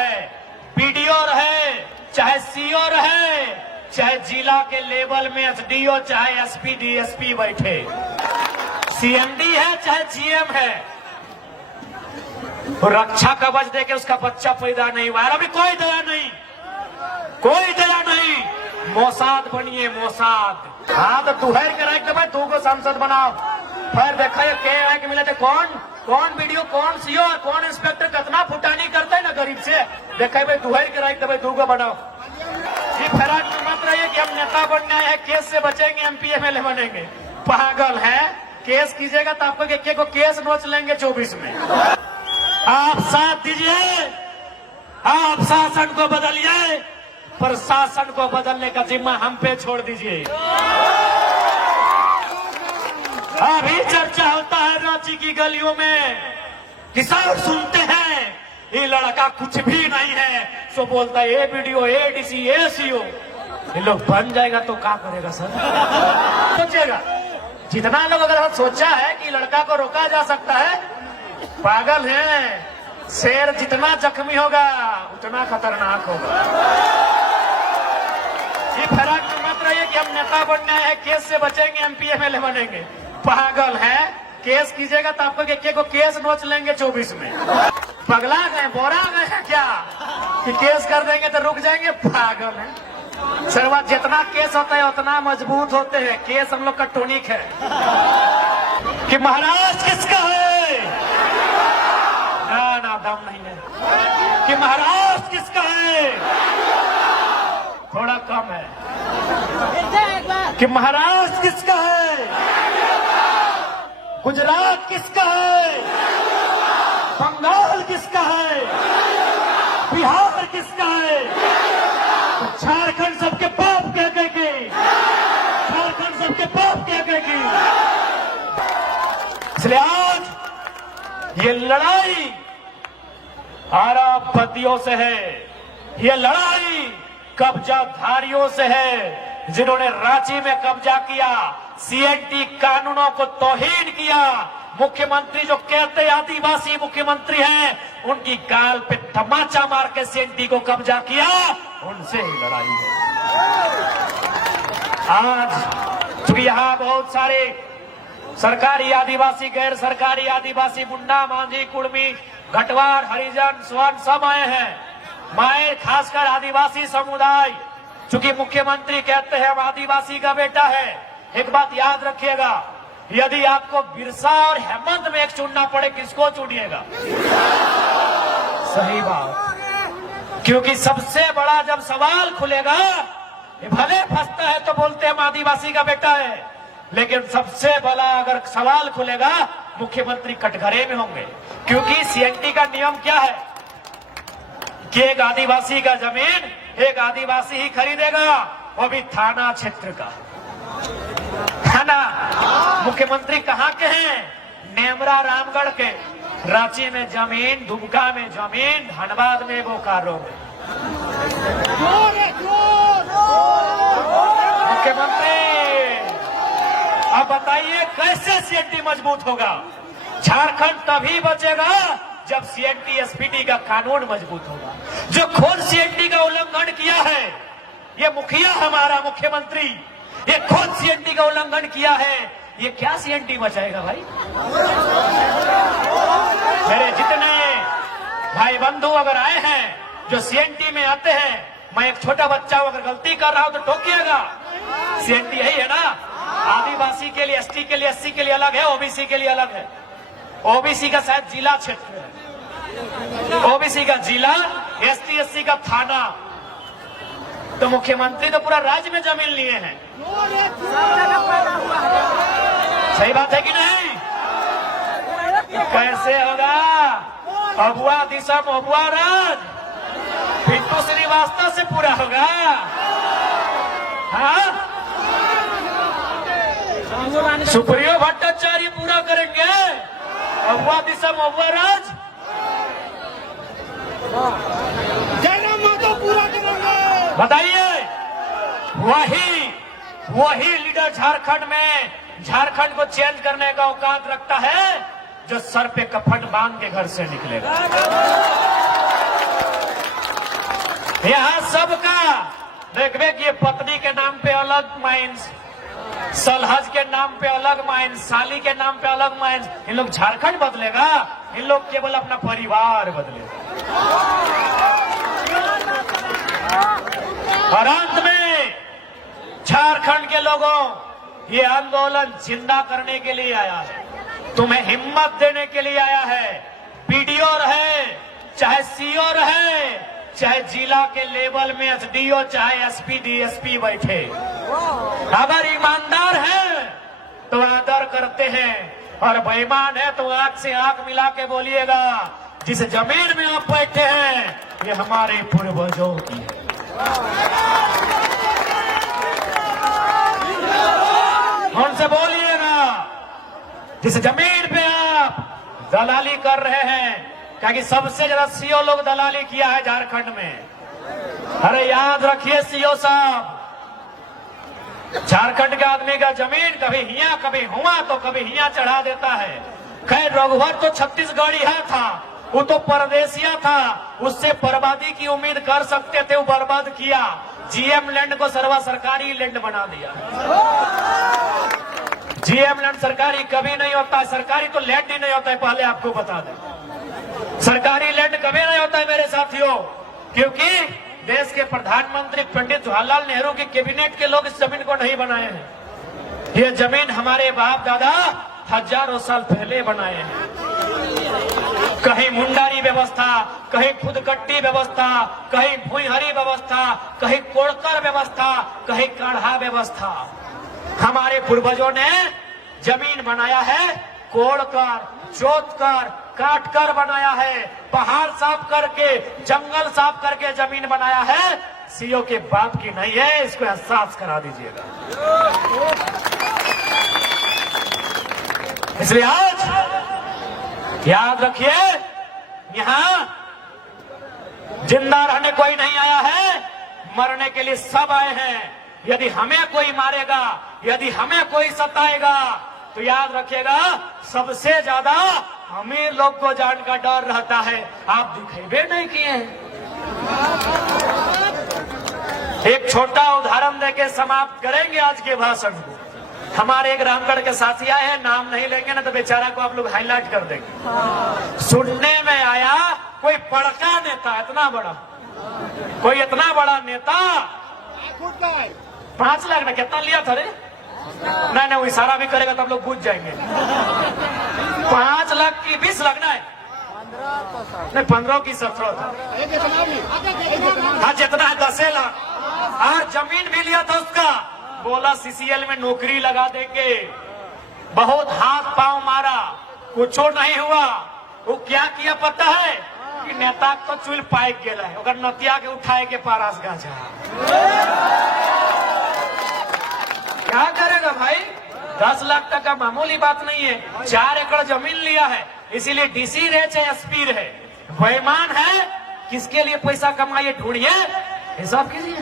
रहे, बीडीओ रहे, चाहे सीओ रहे, चाहे जिला के लेवल में एसडीओ, चाहे एसपी डीएसपी बैठे, सीएमडी है चाहे जीएम है, रक्षा कवच देके उसका बच्चा पैदा नहीं हुआ। अभी कोई दया नहीं, कोई दया नहीं। मोसाद बनिए, मोसाद। हाँ तो तुहर के रख के भाई तू को सांसद बनाओ, फिर देखा के मिले थे कौन वीडियो, कौन सीओ, कौन इंस्पेक्टर कितना फुटानी करते है ना गरीब से। देखा भाई तुहर के रख भाई तू को बनाओ। ये फराक में मत रहिए कि हम नेता बनने आए हैं, केस से बचेंगे, एमपी एमएलए बनेंगे। पागल है, केस कीजिएगा तो आपको एक को केस नोच लेंगे 24 में। आप साथ दीजिए, आप शासन को बदलिए, प्रशासन को बदलने का जिम्मा हम पे छोड़ दीजिए। अभी चर्चा होता है रांची की गलियों में, किसान सुनते हैं ये लड़का कुछ भी नहीं है, सो बोलता है ए वीडियो, ए डीसी, ए सीओ। ये लोग बन जाएगा तो क्या करेगा सर? सोचेगा जितना लोग अगर सोचा है कि लड़का को रोका जा सकता है, पागल है। शेर जितना जख्मी होगा उतना खतरनाक होगा। ये फराक में मत रहिए कि हम नेता बनने आए हैं, केस से बचेंगे, एमपी एमएलए बनेंगे। पागल है, केस कीजिएगा तो आपको एक को केस नोच लेंगे 24 में। पगला गए, बोरा गए हैं क्या कि केस कर देंगे तो रुक जाएंगे? पागल है। सरवा जितना केस होता है उतना मजबूत होते हैं। केस हम लोग का टॉनिक है। कि महाराज किसका है? ना दम नहीं है। कि महाराज किसका है? थोड़ा कम है। कि महाराज किसका है? गुजरात किसका है? बंगाल किसका है? बिहार किसका है? झारखंड सबके बाप कह के, झारखंड सबके बाप कह के। इसलिए आज ये लड़ाई अरबपतियों से है, ये लड़ाई कब्जाधारियों से है, जिन्होंने रांची में कब्जा किया, सीएनटी कानूनों को तौहीन किया। मुख्यमंत्री जो कहते आदिवासी मुख्यमंत्री हैं, उनकी गाल पे तमाचा मार के सीएनटी को कब्जा किया, उनसे ही लड़ाई है। आज चूंकि यहाँ बहुत सारे सरकारी आदिवासी, गैर सरकारी आदिवासी, मुंडा, मांझी, कुड़मी, घटवार, हरिजन, स्वर्ण सब आए हैं। मैं खासकर आदिवासी समुदाय, चूंकि मुख्यमंत्री कहते हैं हम आदिवासी का बेटा है। एक बात याद रखिएगा, यदि आपको बिरसा और हेमंत में एक चुनना पड़े, किसको चुनिएगा? सही बात। क्योंकि सबसे बड़ा जब सवाल खुलेगा, ये भले फंसता है तो बोलते हैं हम आदिवासी का बेटा है, लेकिन सबसे बड़ा अगर सवाल खुलेगा, मुख्यमंत्री कटघरे में होंगे। क्योंकि सीएनटी का नियम क्या है कि एक आदिवासी का जमीन एक आदिवासी ही खरीदेगा, वो भी थाना क्षेत्र का, है ना? मुख्यमंत्री कहाँ के हैं? नेमरा, रामगढ़ के। रांची में जमीन, दुमका में जमीन, धनबाद में, बोकारो में। मुख्यमंत्री अब बताइए कैसे सीएनटी मजबूत होगा? झारखंड तभी बचेगा जब सीएनटी एसपीटी का कानून मजबूत होगा। जो खुद सीएनटी का उल्लंघन किया है, ये मुखिया हमारा मुख्यमंत्री, ये खुद सीएनटी का उल्लंघन किया है, ये क्या सीएनटी बचाएगा भाई? मेरे जितने भाई बंधु अगर आए हैं जो सीएनटी में आते हैं, मैं एक छोटा बच्चा हूं, अगर गलती कर रहा हूं तो टोकिएगा। सीएनटी यही है ना, आदिवासी के लिए, एसटी के लिए, एससी के लिए अलग है, ओबीसी के लिए अलग है। ओबीसी का शायद जिला क्षेत्र है, ओबीसी का जिला, एसटी एससी का थाना। तो मुख्यमंत्री तो पूरा राज्य में जमीन लिए हैं। सही बात है कि नहीं? कैसे होगा? अबुआ दिशम, अबुआ राज, पिंटू श्रीवास्तव से पूरा होगा? हाँ, सुप्रियो भट्टाचार्य पूरा करेंगे? अबुआ दिशम, अबुआ राज, पूरा करेंगे? बताइए। वही लीडर झारखंड में, झारखंड को चेंज करने का औकात रखता है जो सर पे कफन बांध के घर से निकलेगा। यहाँ सबका देखबे कि ये पत्नी के नाम पे अलग माइंस, सलहज के नाम पे अलग माइंस, साली के नाम पे अलग माइंस। इन लोग झारखंड बदलेगा, इन लोग केवल अपना परिवार बदलेगा। और अंत में झारखंड के लोगों, ये आंदोलन जिंदा करने के लिए आया है, तुम्हें हिम्मत देने के लिए आया है। पीडीओ रहे, चाहे सीओ रहे, चाहे जिला के लेवल में एसडीओ, चाहे एसपी डीएसपी बैठे, अगर ईमानदार है तो आदर करते हैं, और बेईमान है तो आंख से आंख मिला के बोलिएगा जिस जमीन में आप बैठे हैं ये हमारे पूर्वजों की है। उनसे बोलिएगा जिस जमीन पे आप दलाली कर रहे हैं, क्योंकि सबसे ज्यादा सीओ लोग दलाली किया है झारखंड में। अरे याद रखिए सीओ साहब, झारखंड के आदमी का जमीन कभी हिया कभी हुआ तो कभी हिया चढ़ा देता है। खैर रघुवर तो छत्तीसगढ़ी है था, वो तो परदेसिया था, उससे बर्बादी की उम्मीद कर सकते थे, वो बर्बाद किया। जीएम लैंड को सर्वा सरकारी लैंड बना दिया। जीएम लैंड सरकारी कभी नहीं होता है, सरकारी तो लैंड ही नहीं होता है, पहले आपको बता दें। सरकारी लैंड कभी नहीं होता है मेरे साथियों, क्योंकि देश के प्रधानमंत्री पंडित जवाहरलाल नेहरू के कैबिनेट के लोग इस जमीन को नहीं बनाए हैं। ये जमीन हमारे बाप दादा हजारों साल पहले बनाए हैं। कहीं मुंडारी व्यवस्था, कहीं खुदकट्टी व्यवस्था, कहीं भुईहरी व्यवस्था, कहीं कोड़कर व्यवस्था, कहीं काढ़ा व्यवस्था। हमारे पूर्वजों ने जमीन बनाया है, कोड़कर, जोतकर, काटकर बनाया है, पहाड़ साफ करके, जंगल साफ करके जमीन बनाया है। सीओ के बाप की नहीं है, इसको एहसास करा दीजिएगा। इसलिए आज याद रखिए, यहां जिंदा रहने कोई नहीं आया है, मरने के लिए सब आए हैं। यदि हमें कोई मारेगा, यदि हमें कोई सताएगा, तो याद रखिएगा सबसे ज्यादा अमीर लोग को जान का डर रहता है। आप दिखेबे नहीं किए। एक छोटा उदाहरण देके समाप्त करेंगे आज के भाषण को। हमारे एक रामगढ़ के साथी आए हैं, नाम नहीं लेंगे ना तो बेचारा को आप लोग हाईलाइट कर देंगे। सुनने में आया कोई बड़का नेता, इतना बड़ा, कोई इतना बड़ा नेता 5 लाख ना कितना लिया था रे? नहीं वो इशारा भी करेगा तो आप लोग बुझ जाएंगे। 5 लाख की 20 लाख ना है, नहीं 15 की 17 था। हाँ जितना है 10 लाख। और जमीन भी लिया था उसका, बोला सीसीएल में नौकरी लगा देंगे। बहुत हाथ पांव मारा, कुछ नहीं हुआ। वो क्या किया पता है कि नेता तो चुल पाइक गेला है, अगर नतिया के उठाए के पारास गाजा। क्या करेगा भाई? 10 लाख तक का मामूली बात नहीं है। 4 एकड़ जमीन लिया है, इसीलिए डीसी रहे चाहे एसपी रहे, बेईमान है। किसके लिए पैसा कमाइए ढूंढिए, हिसाब कीजिए।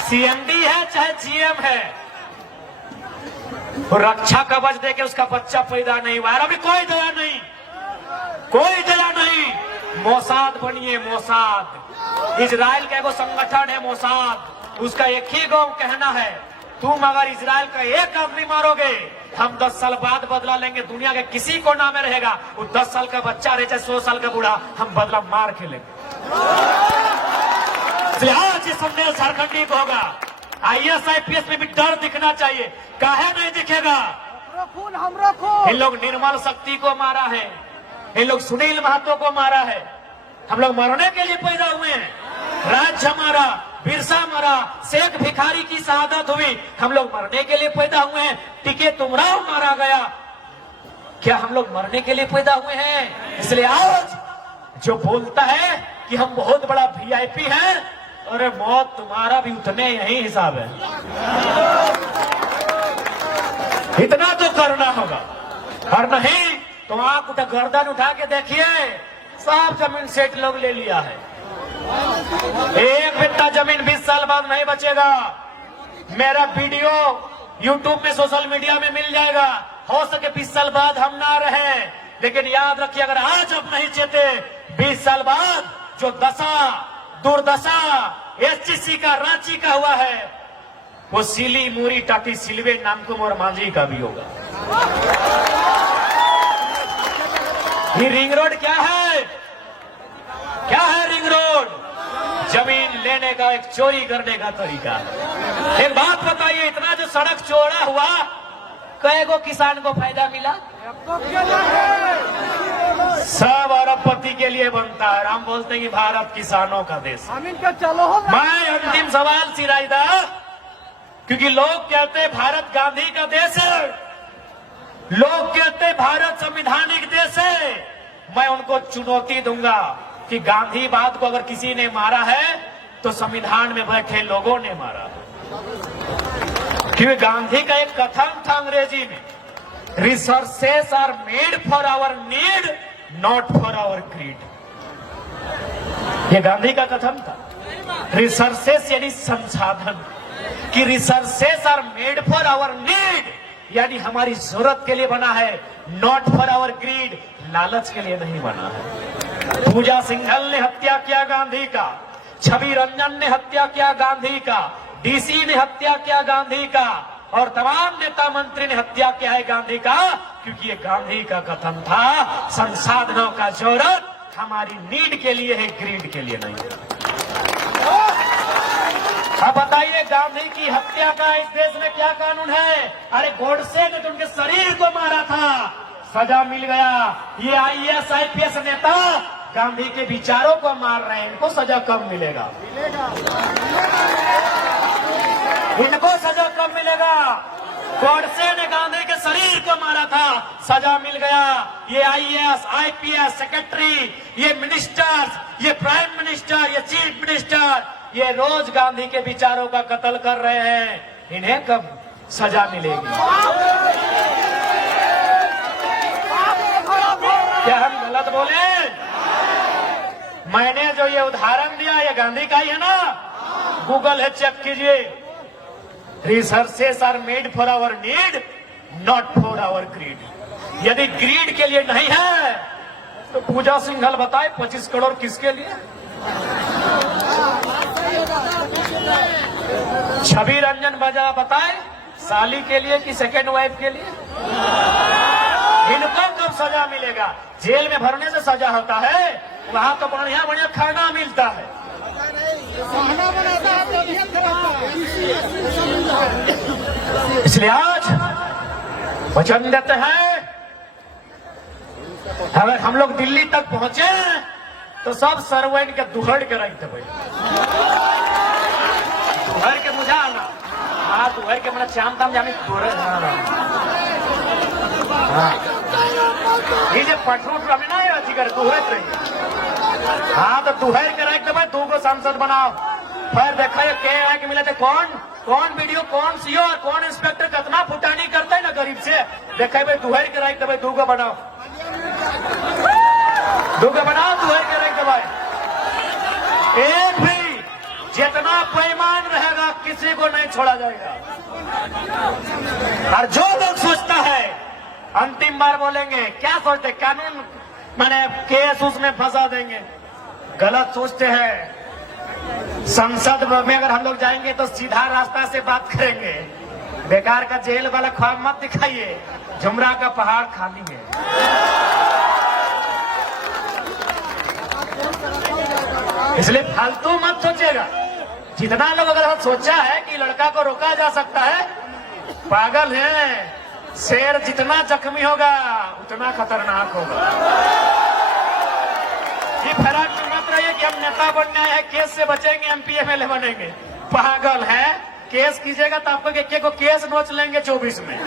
सीएमडी है चाहे जीएम है, रक्षा कवच देके उसका बच्चा पैदा नहीं हुआ। अभी कोई दया नहीं, कोई दया नहीं। मोसाद बनिए, मोसाद। इजराइल का एगो संगठन है मोसाद, उसका एक ही गो कहना है, तुम अगर इजराइल का एक आदमी मारोगे, हम 10 साल बाद बदला लेंगे। दुनिया के किसी कोना में रहेगा, वो 10 साल का बच्चा रहे चाहे 100 साल का बूढ़ा, हम बदला मार के लेंगे। आज ये संदेश झारखंडी को होगा। आईएएस आईपीएस में भी डर दिखना चाहिए, काहे नहीं दिखेगा? इन लोग निर्मल शक्ति को मारा है, इन लोग सुनील महतो को मारा है। हम लोग मरने के लिए पैदा हुए हैं। राज्य हमारा, बिरसा मरा, शेख भिखारी की शहादत हुई, हम लोग मरने के लिए पैदा हुए हैं। टिके तुमराव मारा गया, क्या हम लोग मरने के लिए पैदा हुए हैं? इसलिए आज जो बोलता है कि हम बहुत बड़ा वीआईपी हैं, अरे मौत तुम्हारा भी उतने यही हिसाब है। इतना तो करना होगा, और नहीं तो आप उठा गर्दन उठा के देखिए, सब जमीन सेठ लोग ले लिया है। एक बिट्टा जमीन 20 साल बाद नहीं बचेगा। मेरा वीडियो यूट्यूब में, सोशल मीडिया में मिल जाएगा। हो सके 20 साल बाद हम ना रहे, लेकिन याद रखिए, अगर आज आप नहीं चेते, 20 साल बाद जो दशा दुर्दशा एसटीसी का रांची का हुआ है, वो सिली मूरी टाटी सिलवे नामकुम और मांझी का भी होगा। ये रिंग रोड क्या है? क्या है रिंग रोड? जमीन लेने का एक चोरी करने का तरीका। एक बात बताइए, इतना जो सड़क चौड़ा हुआ, कई गो किसान को फायदा मिला? सब अरबपति के लिए बनता है। हम बोलते हैं कि भारत किसानों का देश है। चलो मैं अंतिम सवाल सिराइदा, क्योंकि लोग कहते हैं भारत गांधी का देश है, लोग कहते हैं भारत संवैधानिक देश है। मैं उनको चुनौती दूंगा कि गांधीवाद को अगर किसी ने मारा है तो संविधान में बैठे लोगों ने मारा है। क्योंकि गांधी का एक कथन था अंग्रेजी में, resources are made for our need, not for our greed. ये गांधी का कथन था। रिसोर्सेस यानी संसाधन, कि resources are made for our need, यानी हमारी जरूरत के लिए बना है, नॉट फॉर आवर ग्रीड, लालच के लिए नहीं बना है। पूजा सिंघल ने हत्या किया गांधी का, छवि रंजन ने हत्या किया गांधी का, डीसी ने हत्या किया गांधी का, और तमाम नेता मंत्री ने हत्या किया है गांधी का, क्योंकि ये गांधी का कथन था, संसाधनों का जरूरत हमारी नीड के लिए है, ग्रीड के लिए नहीं है। अब बताइए, गांधी की हत्या का इस देश में क्या कानून है? अरे गोडसे ने तो उनके शरीर को मारा था, सजा मिल गया। ये आईएएस आईपीएस नेता गांधी के विचारों को मार रहे हैं, इनको सजा कम मिलेगा, इनको सजा कम मिलेगा। गोडसे ने गांधी के शरीर को मारा था, सजा मिल गया। ये आईएएस आईपीएस सेक्रेटरी, ये मिनिस्टर्स, ये प्राइम मिनिस्टर, ये चीफ मिनिस्टर, ये रोज गांधी के विचारों का कत्ल कर रहे हैं, इन्हें कब सजा मिलेगी? क्या हम गलत बोले? मैंने जो ये उदाहरण दिया, ये गांधी का ही है ना? गूगल है, चेक कीजिए। Resources are made for our need, not for our greed. यदि ग्रीड के लिए नहीं है तो पूजा सिंघल बताए 25 करोड़ किसके लिए? छवि रंजन बजा बताए साली के लिए कि सेकेंड वाइफ के लिए? इनको कब सजा मिलेगा? जेल में भरने से सजा होता है, वहां तो बढ़िया बढ़िया खाना मिलता है। इसलिए आज वचन देते हैं, अगर हम लोग दिल्ली तक पहुंचे तो सब सर्वेंट के दुहड़ के रख देवे, दुहड़ के मुझा आना, हाँ दुहड़ के मैंने चाम ताम जाने दुहड़ ये पटरूट रहे ना, ये अथी कर दुहड़ रही। हाँ तो दुहड़ के रख देवे, तू को सांसद बनाओ। फिर देखा के आके मिले थे, कौन वीडियो, कौन सीओ और कौन इंस्पेक्टर कितना फुटानी करता है ना गरीब से। देखा भाई दुहड़ के रख देवे, दू को बनाओ, दू को बनाओ, दुहड़ के रख देवे। एक भी जितना बेईमान रहेगा किसी को नहीं छोड़ा जाएगा। और जो लोग सोचता है, अंतिम बार बोलेंगे, क्या सोचते कानून माने केस उसमें फंसा देंगे, गलत सोचते हैं। संसद में अगर हम लोग जाएंगे तो सीधा रास्ता से बात करेंगे। बेकार का जेल वाला ख्वाब मत दिखाइए, जुमरा का पहाड़ खाली है। इसलिए फालतू मत सोचिएगा। जितना लोग अगर सोचा है कि लड़का को रोका जा सकता है, पागल है। शेर जितना जख्मी होगा उतना खतरनाक होगा। ये फराक में मत रहिए कि हम नेता बनने आए हैं, केस से बचेंगे, एमपी एमएलए बनेंगे। पागल है, केस कीजिएगा तो आपको एक को केस नोच लेंगे 24 में।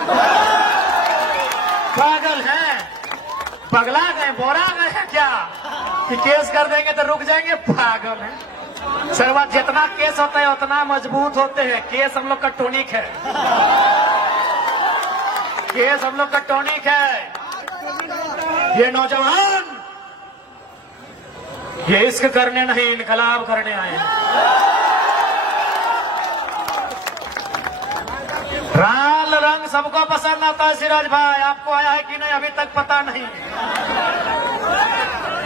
पागल है, पगला गए, बोरा गए हैं क्या कि केस कर देंगे तो रुक जाएंगे? पागल है। सर्वा जितना केस होता है उतना मजबूत होते हैं। केस हम लोग का टॉनिक है, केस हम लोग का टॉनिक है। ये नौजवान ये इश्क करने नहीं, इनकलाब करने आए हैं। लाल रंग सबको पसंद आता है सिराज भाई, आपको आया है कि नहीं अभी तक पता नहीं।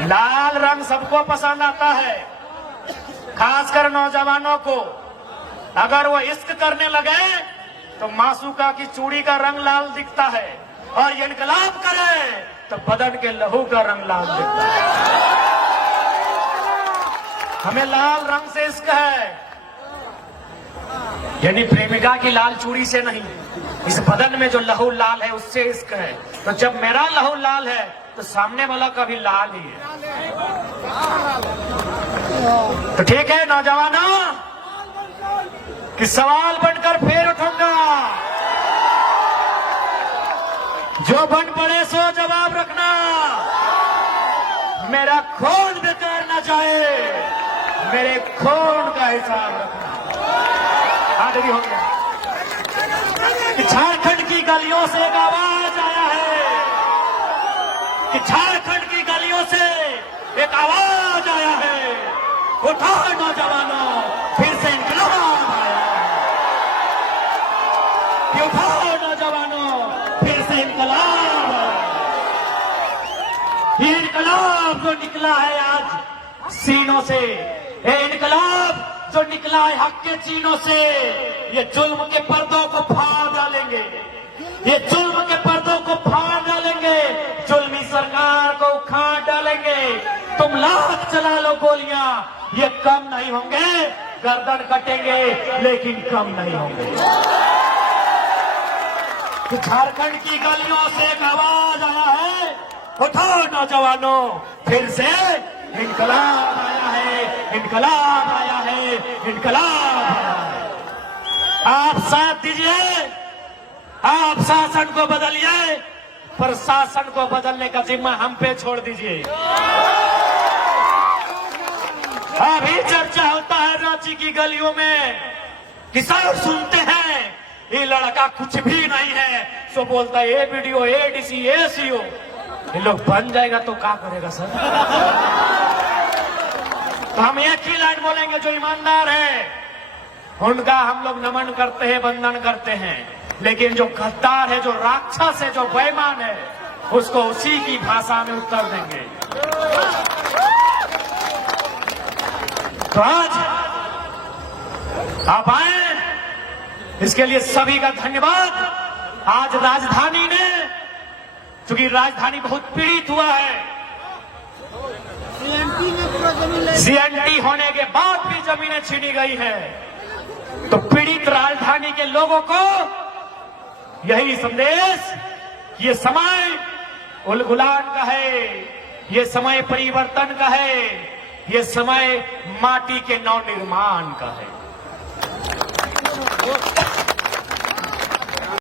लाल रंग सबको पसंद आता है, खासकर नौजवानों को। अगर वो इश्क करने लगे तो मासूका की चूड़ी का रंग लाल दिखता है, और ये इनकलाब करे तो बदन के लहू का रंग लाल दिखता है। हमें लाल रंग से इश्क है, यानी प्रेमिका की लाल चूड़ी से नहीं, इस बदन में जो लहू लाल है उससे इश्क है। तो जब मेरा लहू लाल है तो सामने वाला का भी लाल ही है। तो ठीक है नौजवानों, कि सवाल बनकर फिर उठूंगा, जो बन पड़े सो जवाब रखना, मेरा खून बेकार न जाए, मेरे खून का हिसाब रखना। आदमी हो गया कि झारखंड की गलियों से एक आवाज आया है, कि झारखंड की गलियों से एक आवाज आया है, उठो नौजवानों, फिर से इंकलाब आया है। कि उठो नौजवानों, फिर से इंकलाब आया है। ये इंकलाब जो निकला है आज सीनों से, ये इंकलाब जो निकला है हक के चीनों से, ये जुल्म के पर्दों को फाड़ डालेंगे, ये जुल्म के पर्दों को फाड़ डालेंगे, जुल्मी सरकार को उखाड़ डालेंगे। तुम लाख चला लो गोलियां, ये कम नहीं होंगे, गर्दन कटेंगे लेकिन कम नहीं होंगे। तो झारखंड की गलियों से एक आवाज आया है, उठो नौजवानों, फिर से इनकलाब आया है, इनकलाब आया है, इनकलाब आया है। आप साथ दीजिए, आप शासन को बदलिए, पर शासन को बदलने का जिम्मा हम पे छोड़ दीजिए। अभी चर्चा होता है रांची की गलियों में, किसान सुनते हैं ये लड़का कुछ भी नहीं है, सो बोलता है ए वीडियो, ए डीसी, ए सीओ। ये लोग बन जाएगा तो क्या करेगा सर? तो हम एक ही लाइन बोलेंगे, जो ईमानदार है उनका हम लोग नमन करते हैं, वंदन करते हैं, लेकिन जो गद्दार है, जो राक्षस है, जो बेईमान है, उसको उसी की भाषा में उत्तर देंगे। तो आज आप आए, इसके लिए सभी का धन्यवाद। आज राजधानी ने, क्योंकि राजधानी बहुत पीड़ित हुआ है, सीएनटी होने के बाद भी जमीनें छीनी गई है, तो पीड़ित राजधानी के लोगों को यही संदेश, ये समय उलगुलान का है, ये समय परिवर्तन का है, ये समय माटी के नवनिर्माण का है।